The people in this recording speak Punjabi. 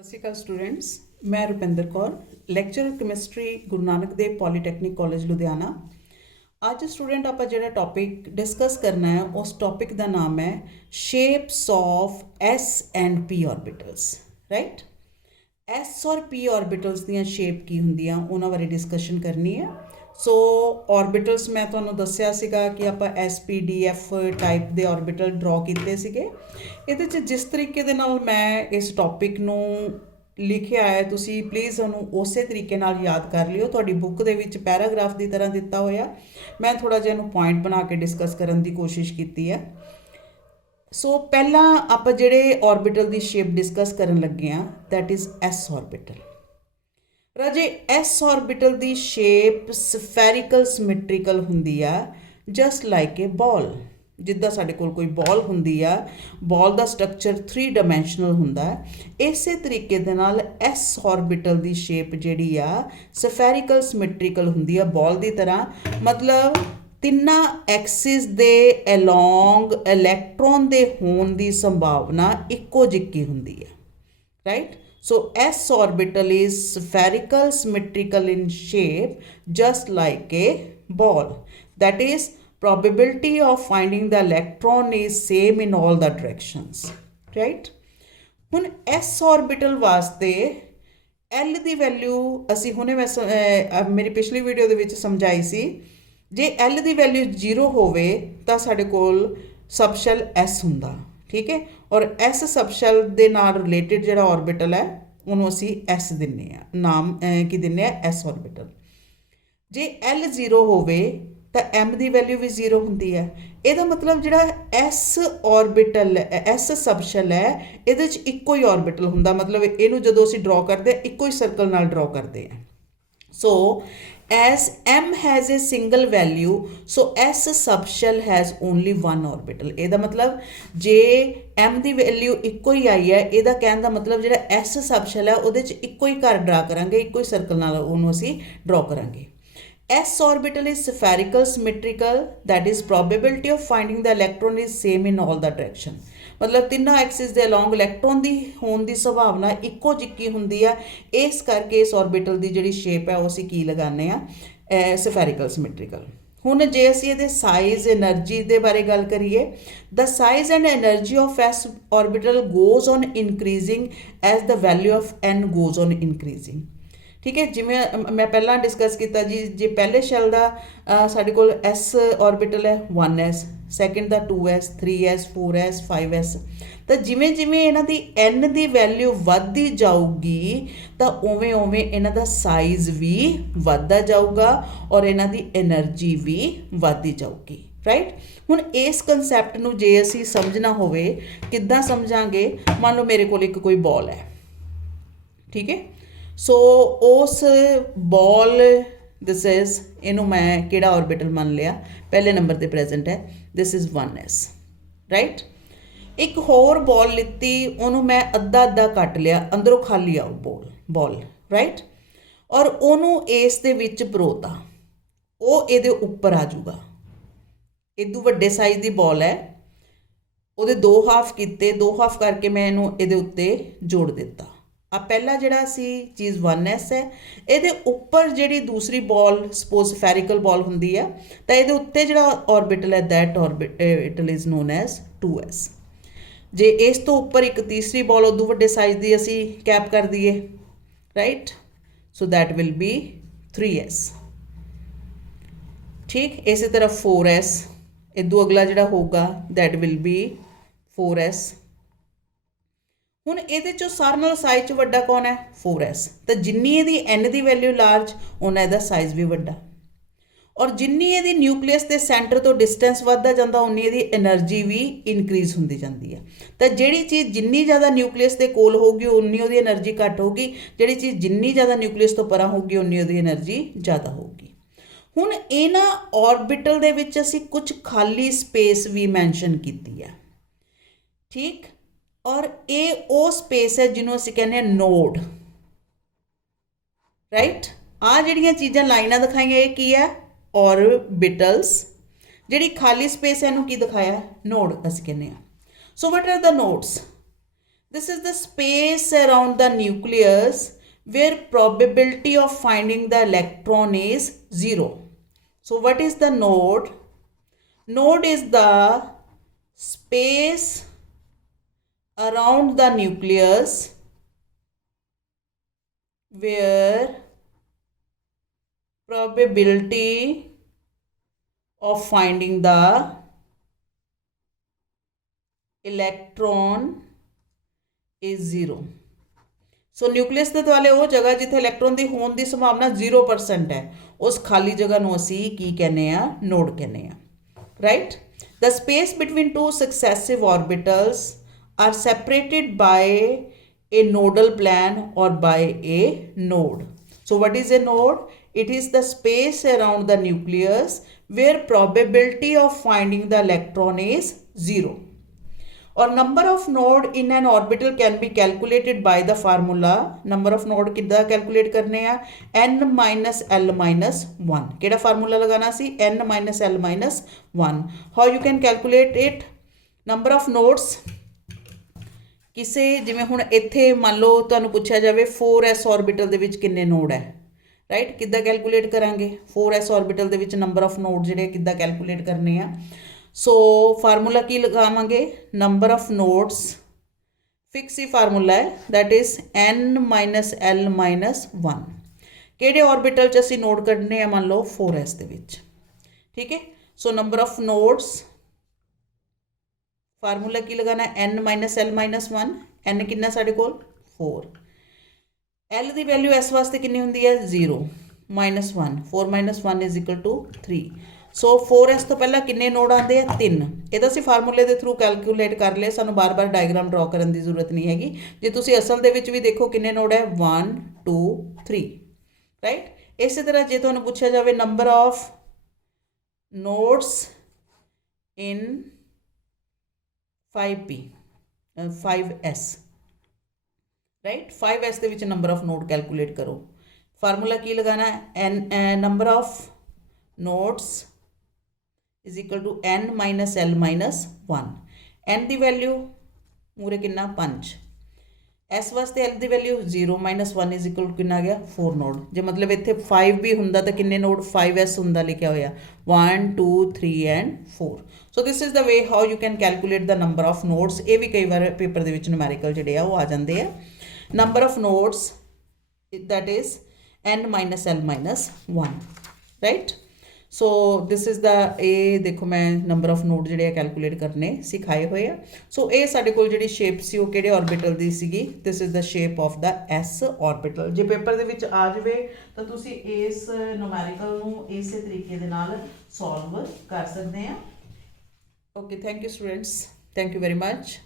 ਸਤਿ ਸ਼੍ਰੀ ਅਕਾਲ ਸਟੂਡੈਂਟਸ, ਮੈਂ Rupinder Kaur, lecturer chemistry Guru Nanak Dev polytechnic college Ludhiana. ਅੱਜ ਸਟੂਡੈਂਟ ਆਪਾਂ ਜਿਹੜਾ ਟੌਪਿਕ ਡਿਸਕਸ ਕਰਨਾ ਹੈ ਉਸ ਟੌਪਿਕ ਦਾ ਨਾਮ ਹੈ shapes of S and P orbitals. Right, S ਔਰ ਪੀ ਆਰਬਿਟਲਸ ਦੀਆਂ ਸ਼ੇਪ ਕੀ ਹੁੰਦੀਆਂ ਉਹਨਾਂ ਬਾਰੇ ਡਿਸਕਸ਼ਨ ਕਰਨੀ ਹੈ। ਸੋ ਆਰਬਿਟਲਸ ਮੈਂ ਤੁਹਾਨੂੰ ਦੱਸਿਆ ਸੀਗਾ ਕਿ ਆਪਾਂ S P D F type ਦੇ ਆਰਬਿਟਲ ਡਰਾ ਕੀਤੇ ਸੀਗੇ। ਇਹਦੇ 'ਚ ਜਿਸ ਤਰੀਕੇ ਦੇ ਨਾਲ ਮੈਂ ਇਸ ਟੌਪਿਕ ਨੂੰ ਲਿਖਿਆ ਹੈ ਤੁਸੀਂ ਪਲੀਜ਼ ਉਹਨੂੰ ਉਸੇ ਤਰੀਕੇ ਨਾਲ ਯਾਦ ਕਰ ਲਿਓ। ਤੁਹਾਡੀ ਬੁੱਕ ਦੇ ਵਿੱਚ ਪੈਰਾਗ੍ਰਾਫ ਦੀ ਤਰ੍ਹਾਂ ਦਿੱਤਾ ਹੋਇਆ, ਮੈਂ ਥੋੜ੍ਹਾ ਜਿਹਾ ਇਹਨੂੰ ਪੁਆਇੰਟ ਬਣਾ ਕੇ ਡਿਸਕਸ ਕਰਨ ਦੀ ਕੋਸ਼ਿਸ਼ ਕੀਤੀ ਹੈ। ਸੋ ਪਹਿਲਾਂ ਆਪਾਂ ਜਿਹੜੇ ਆਰਬਿਟਲ ਦੀ ਸ਼ੇਪ ਡਿਸਕਸ ਕਰਨ ਲੱਗੇ ਹਾਂ ਦੈਟ ਇਜ਼ ਐਸ ਆਰਬਿਟਲ। ਰਾਜੇ ਐਸ ਆਰਬਿਟਲ ਦੀ ਸ਼ੇਪ ਸਫੈਰੀਕਲ ਸਿਮੈਟ੍ਰੀਕਲ ਹੁੰਦੀ ਆ, ਜਸਟ ਲਾਈਕ ਏ ਬਾਲ। ਜਿੱਦਾਂ ਸਾਡੇ ਕੋਲ ਕੋਈ ਬਾਲ ਹੁੰਦੀ ਆ, ਬਾਲ ਦਾ ਸਟਰਕਚਰ 3 ਡਾਇਮੈਂਸ਼ਨਲ ਹੁੰਦਾ ਹੈ, ਇਸੇ ਤਰੀਕੇ ਦੇ ਨਾਲ ਐਸ ਆਰਬਿਟਲ ਦੀ ਸ਼ੇਪ ਜਿਹੜੀ ਆ ਸਫੈਰੀਕਲ ਸਿਮੈਟ੍ਰੀਕਲ ਹੁੰਦੀ ਆ ਬਾਲ ਦੀ ਤਰ੍ਹਾਂ। ਮਤਲਬ ਤਿੰਨਾਂ ਐਕਸਿਸ ਦੇ ਅਲੋਂਗ ਇਲੈਕਟ੍ਰੋਨ ਦੇ ਹੋਣ ਦੀ ਸੰਭਾਵਨਾ ਇੱਕੋ ਜਿਹੀ ਹੁੰਦੀ ਹੈ। Right, so s orbital is spherical symmetrical in shape just like a ball. That is, probability of finding the electron is same in all the directions. Right? ਹੁਣ s orbital ਵਾਸਤੇ l ਦੀ ਵੈਲਿਊ ਅਸੀਂ ਹੁਣੇ ਮੇਰੀ ਪਿਛਲੀ ਵੀਡੀਓ ਦੇ ਵਿੱਚ ਸਮਝਾਈ ਸੀ। ਜੇ l ਦੀ ਵੈਲਿਊ 0 ਹੋਵੇ ਤਾਂ ਸਾਡੇ ਕੋਲ ਸਬਸ਼ੈਲ s ਹੁੰਦਾ। ਠੀਕ ਹੈ, ਔਰ ਐਸ ਸਬਸ਼ੈਲ ਦੇ ਨਾਲ ਰਿਲੇਟਿਡ ਜਿਹੜਾ ਆਰਬਿਟਲ ਹੈ ਉਹਨੂੰ ਅਸੀਂ ਐਸ ਦਿੰਦੇ ਹਾਂ, ਨਾਮ ਕੀ ਦਿੰਦੇ ਹਾਂ ਐਸ ਆਰਬਿਟਲ। ਜੇ ਐਲ 0 ਹੋਵੇ ਤਾਂ ਐਮ ਦੀ ਵੈਲਿਊ ਵੀ 0 ਹੁੰਦੀ ਹੈ। ਇਹਦਾ ਮਤਲਬ ਜਿਹੜਾ ਐਸ ਆਰਬਿਟਲ ਐਸ ਸਬਸ਼ੈਲ ਹੈ ਇਹਦੇ 'ਚ ਇੱਕੋ ਹੀ ਆਰਬਿਟਲ ਹੁੰਦਾ। ਮਤਲਬ ਇਹਨੂੰ ਜਦੋਂ ਅਸੀਂ ਡਰਾ ਕਰਦੇ ਹਾਂ ਇੱਕੋ ਹੀ ਸਰਕਲ ਨਾਲ ਡਰਾ ਕਰਦੇ ਹਾਂ। ਸੋ as m has a single value, so s subshell has only one orbital. ਇਹਦਾ ਮਤਲਬ ਜੇ m ਦੀ ਵੈਲਿਊ ਇੱਕੋ ਹੀ ਆਈ ਹੈ, ਇਹਦਾ ਕਹਿਣ ਦਾ ਮਤਲਬ ਜਿਹੜਾ s subshell ਹੈ ਉਹਦੇ 'ਚ ਇੱਕੋ ਹੀ ਘਰ ਡਰਾ ਕਰਾਂਗੇ, ਇੱਕੋ ਹੀ ਸਰਕਲ ਨਾਲ ਉਹਨੂੰ ਅਸੀਂ ਡਰਾ ਕਰਾਂਗੇ। s orbital is spherical symmetrical, that is probability of finding the electron is same in all the direction. ਮਤਲਬ ਤਿੰਨਾਂ ਐਕਸਿਸ ਦੇ ਅਲੋਂਗ ਇਲੈਕਟ੍ਰੋਨ ਦੀ ਹੋਣ ਦੀ ਸੰਭਾਵਨਾ ਇੱਕੋ ਜਿਹੀ ਹੁੰਦੀ ਆ। ਇਸ ਕਰਕੇ ਇਸ ਆਰਬਿਟਲ ਦੀ ਜਿਹੜੀ ਸ਼ੇਪ ਹੈ ਉਹ ਅਸੀਂ ਕੀ ਲਗਾਉਂਦੇ ਆ, ਸਫੈਰੀਕਲ ਸਿਮੈਟ੍ਰੀਕਲ। ਹੁਣ ਜੇ ਅਸੀਂ ਇਹਦੇ ਸਾਈਜ਼ એનર્ਜੀ ਦੇ ਬਾਰੇ ਗੱਲ ਕਰੀਏ, the size and energy of S orbital goes on increasing as the value of N goes on increasing. ਠੀਕ ਹੈ, ਜਿਵੇਂ ਮੈਂ ਪਹਿਲਾਂ ਡਿਸਕਸ ਕੀਤਾ ਜੀ, ਜੇ ਪਹਿਲੇ ਸ਼ੈਲ ਦਾ ਸਾਡੇ ਕੋਲ ਐਸ ਆਰਬਿਟਲ ਹੈ 1s, ਸੈਕਿੰਡ ਦਾ 2s, 3s, 4s, 5s, ਤਾਂ ਜਿਵੇਂ ਜਿਵੇਂ ਇਹਨਾਂ ਦੀ n ਦੀ ਵੈਲਿਊ ਵੱਧਦੀ ਜਾਊਗੀ ਤਾਂ ਉਵੇਂ ਉਵੇਂ ਇਹਨਾਂ ਦਾ ਸਾਈਜ਼ ਵੀ ਵੱਧਦਾ ਜਾਊਗਾ ਔਰ ਇਹਨਾਂ ਦੀ એનર્ਜੀ ਵੀ ਵੱਧਦੀ ਜਾਊਗੀ। ਰਾਈਟ, ਹੁਣ ਇਸ ਕਨਸੈਪਟ ਨੂੰ ਜੇ ਅਸੀਂ ਸਮਝਣਾ ਹੋਵੇ ਕਿੱਦਾਂ ਸਮਝਾਂਗੇ? ਮੰਨ ਲਓ ਮੇਰੇ ਕੋਲ ਇੱਕ ਕੋਈ ਬਾਲ ਹੈ, ਠੀਕ ਹੈ। ਸੋ ਉਸ ਬਾਲ ਦਿਸ ਇਜ਼, ਇਹਨੂੰ ਮੈਂ ਕਿਹੜਾ ਆਰਬਿਟਲ ਮੰਨ ਲਿਆ? ਪਹਿਲੇ ਨੰਬਰ 'ਤੇ ਪ੍ਰੈਜ਼ੈਂਟ ਹੈ, ਦਿਸ ਇਜ਼ 1s। ਰਾਈਟ, ਇੱਕ ਹੋਰ ਬਾਲ ਲਿੱਤੀ, ਉਹਨੂੰ ਮੈਂ ਅੱਧਾ ਅੱਧਾ ਕੱਟ ਲਿਆ, ਅੰਦਰੋਂ ਖਾਲੀ ਆਉ ਬਾਲ। ਰਾਈਟ, ਔਰ ਉਹਨੂੰ ਇਸ ਦੇ ਵਿੱਚ ਪਰੋਤਾ, ਉਹ ਇਹਦੇ ਉੱਪਰ ਆ ਜਾਊਗਾ। ਇਦੋਂ ਵੱਡੇ ਸਾਈਜ਼ ਦੀ ਬਾਲ ਹੈ, ਉਹਦੇ 2 ਹਾਫ ਕੀਤੇ, 2 ਹਾਫ ਕਰਕੇ ਮੈਂ ਇਹਨੂੰ ਇਹਦੇ ਉੱਤੇ ਜੋੜ ਦਿੱਤਾ। ਆ ਪਹਿਲਾ ਜਿਹੜਾ ਸੀ ਚੀਜ਼ 1s ਹੈ, ਇਹਦੇ ਉੱਪਰ ਜਿਹੜੀ ਦੂਸਰੀ ਬਾਲ ਸਪੋਜ਼ ਸਫੈਰੀਕਲ ਬਾਲ ਹੁੰਦੀ ਆ ਤਾਂ ਇਹਦੇ ਉੱਤੇ ਜਿਹੜਾ ਆਰਬਿਟਲ ਹੈ that orbital is non as 2s। ਜੇ ਇਸ ਤੋਂ ਉੱਪਰ ਇੱਕ ਤੀਸਰੀ ਬਾਲ ਉਦੋਂ ਵੱਡੇ ਸਾਈਜ਼ ਦੀ ਅਸੀਂ ਕੈਪ ਕਰ ਦਈਏ, right, so that will be 3s। ਠੀਕ, ਇਸੇ ਤਰ੍ਹਾਂ 4s, ਇਦੋਂ ਅਗਲਾ ਜਿਹੜਾ ਹੋਊਗਾ ਦੈਟ ਵਿਲ ਬੀ 4s। ਹੁਣ ਇਹਦੇ 'ਚੋਂ ਸਾਰਿਆਂ ਨਾਲੋਂ ਸਾਈਜ਼ 'ਚ ਵੱਡਾ ਕੌਣ ਹੈ? 4s। ਤਾਂ ਜਿੰਨੀ ਇਹਦੀ n ਦੀ ਵੈਲਿਊ ਲਾਰਜ, ਉਨਾ ਇਹਦਾ ਸਾਈਜ਼ ਵੀ ਵੱਡਾ, ਔਰ ਜਿੰਨੀ ਇਹਦੀ ਨਿਊਕਲੀਅਸ ਦੇ ਸੈਂਟਰ ਤੋਂ ਡਿਸਟੈਂਸ ਵੱਧਦਾ ਜਾਂਦਾ ਉਨੀ ਇਹਦੀ એનર્ਜੀ ਵੀ ਇਨਕਰੀਜ਼ ਹੁੰਦੀ ਜਾਂਦੀ ਹੈ। ਤਾਂ ਜਿਹੜੀ ਚੀਜ਼ ਜਿੰਨੀ ਜ਼ਿਆਦਾ ਨਿਊਕਲੀਅਸ ਦੇ ਕੋਲ ਹੋਊਗੀ ਉਨੀ ਉਹਦੀ એનર્ਜੀ ਘੱਟ ਹੋਊਗੀ, ਜਿਹੜੀ ਚੀਜ਼ ਜਿੰਨੀ ਜ਼ਿਆਦਾ ਨਿਊਕਲੀਅਸ ਤੋਂ ਪਰਾਂ ਹੋਊਗੀ ਉਨੀ ਉਹਦੀ એનર્ਜੀ ਜ਼ਿਆਦਾ ਹੋਊਗੀ। ਹੁਣ ਇਹਨਾਂ ਆਰਬਿਟਲ ਦੇ ਵਿੱਚ ਅਸੀਂ ਕੁਝ ਖਾਲੀ ਸਪੇਸ ਵੀ ਮੈਂਸ਼ਨ ਕੀਤੀ ਹੈ। ਠੀਕ, ਔਰ ਇਹ ਉਹ ਸਪੇਸ ਹੈ ਜਿਹਨੂੰ ਅਸੀਂ ਕਹਿੰਦੇ ਹਾਂ ਨੋਡ। ਰਾਈਟ, ਆਹ ਜਿਹੜੀਆਂ ਚੀਜ਼ਾਂ ਲਾਈਨਾਂ ਦਿਖਾਈਆਂ ਇਹ ਕੀ ਹੈ? ਆਰਬਿਟਲਸ। ਜਿਹੜੀ ਖਾਲੀ ਸਪੇਸ ਹੈ ਇਹਨੂੰ ਕੀ ਦਿਖਾਇਆ? ਨੋਡ ਅਸੀਂ ਕਹਿੰਦੇ ਹਾਂ। So what are the nodes? This is the space around the nucleus where probability of finding the electron is 0. So what is the node? Node is the space around the nucleus where probability of finding the electron is 0. So nucleus ਦੇ ਦੁਆਲੇ ਉਹ ਜਗ੍ਹਾ ਜਿੱਥੇ ਇਲੈਕਟ੍ਰੋਨ ਦੀ ਹੋਣ ਦੀ ਸੰਭਾਵਨਾ 0% ਹੈ ਉਸ ਖਾਲੀ ਜਗ੍ਹਾ ਨੂੰ ਅਸੀਂ ਕੀ ਕਹਿੰਦੇ ਆ ਨੋਡ ਕਹਿੰਦੇ ਆ right the space between two successive orbitals are separated by a nodal plane or by a node. So what is a node? It is the space around the nucleus where probability of finding the electron is 0. Or number of node in an orbital can be calculated by the formula. Number of node किद्दां calculate करने आ n minus l minus 1. केड़ा formula लगाना सी n minus l minus 1. How you can calculate it? Number of nodes ਕਿਸੇ ਜਿਵੇਂ ਹੁਣ ਇੱਥੇ ਮੰਨ ਲਓ ਤੁਹਾਨੂੰ ਪੁੱਛਿਆ ਜਾਵੇ 4s orbital ਦੇ ਵਿੱਚ ਕਿੰਨੇ ਨੋਡ ਹੈ ਰਾਈਟ ਕਿੱਦਾਂ ਕੈਲਕੂਲੇਟ ਕਰਾਂਗੇ 4s orbital ਦੇ ਵਿੱਚ ਨੰਬਰ ਆਫ ਨੋਡ ਜਿਹੜੇ ਕਿੱਦਾਂ ਕੈਲਕੂਲੇਟ ਕਰਨੇ ਆ ਸੋ ਫਾਰਮੂਲਾ ਕੀ ਲਗਾਵਾਂਗੇ ਨੰਬਰ ਆਫ ਨੋਡਸ ਫਿਕਸ ਹੀ ਫਾਰਮੂਲਾ ਹੈ that is n minus l minus 1 ਕਿਹੜੇ orbital 'ਚ ਅਸੀਂ ਨੋਡ ਕੱਢਨੇ ਆ ਮੰਨ ਲਓ 4s ਦੇ ਵਿੱਚ ਠੀਕ ਹੈ ਸੋ ਨੰਬਰ ਆਫ ਨੋਡਸ फार्मूला की लगाना n minus l minus 1 n कितना साढ़े कोल 4 l की वैल्यू इस वास्ते कितनी होंगी है 0 minus 1 4 minus 1 is equal to 3 so 4s तो पहला किन्ने नोड आते हैं 3 ये ਅਸੀਂ फार्मूले के थ्रू कैलकुलेट कर लिया सानू बार बार डायग्राम ड्रॉ करने की जरूरत नहीं हैगी जे तुसी असल दे विच भी देखो किन्ने नोड है 1 2 3 राइट इस तरह जे तुहानू पूछा जाए number of nodes in 5p 5s right 5s ਦੇ ਵਿੱਚ ਨੰਬਰ ਆਫ ਨੋਡ ਕੈਲਕੂਲੇਟ ਕਰੋ ਫਾਰਮੂਲਾ ਕੀ ਲਗਾਣਾ ਹੈ n number of nodes is equal to n minus l minus 1 n ਦੀ ਵੈਲਿਊ ਮੂਰੇ ਕਿੰਨਾ 5 s ਵਾਸਤੇ l ਦੀ value 0 minus 1 is equal to ਕਿੰਨਾ ਆ ਗਿਆ 4 ਨੋਡ ਜੇ ਮਤਲਬ ਇੱਥੇ 5 ਵੀ ਹੁੰਦਾ ਤਾਂ ਕਿੰਨੇ ਨੋਡ 5s ਹੁੰਦਾ ਲਿਖਿਆ ਹੋਇਆ 1 2 3 and 4 so this is the way how you can calculate the number of nodes ਇਹ ਵੀ ਕਈ ਵਾਰ ਪੇਪਰ ਦੇ ਵਿੱਚ ਨੂਮੈਰੀਕਲ ਜਿਹੜੇ ਆ ਉਹ ਆ ਜਾਂਦੇ ਆ number of nodes that is n minus l minus 1 right so this is the ਇਹ ਦੇਖੋ ਮੈਂ ਨੰਬਰ ਆਫ ਨੋਡ ਜਿਹੜੇ ਆ ਕੈਲਕੂਲੇਟ ਕਰਨੇ ਸਿਖਾਏ ਹੋਏ ਆ ਸੋ ਇਹ ਸਾਡੇ ਕੋਲ ਜਿਹੜੀ ਸ਼ੇਪ ਸੀ ਉਹ ਕਿਹੜੇ ਆਰਬਿਟਲ ਦੀ ਸੀਗੀ this is the shape of the s orbital ਜੇ ਪੇਪਰ ਦੇ ਵਿੱਚ ਆ ਜਾਵੇ ਤਾਂ ਤੁਸੀਂ ਇਸ ਨੂਮੈਰੀਕਲ ਨੂੰ ਇਸੇ ਤਰੀਕੇ ਦੇ ਨਾਲ ਸੋਲਵ ਕਰ ਸਕਦੇ ਆ okay thank you students thank you very much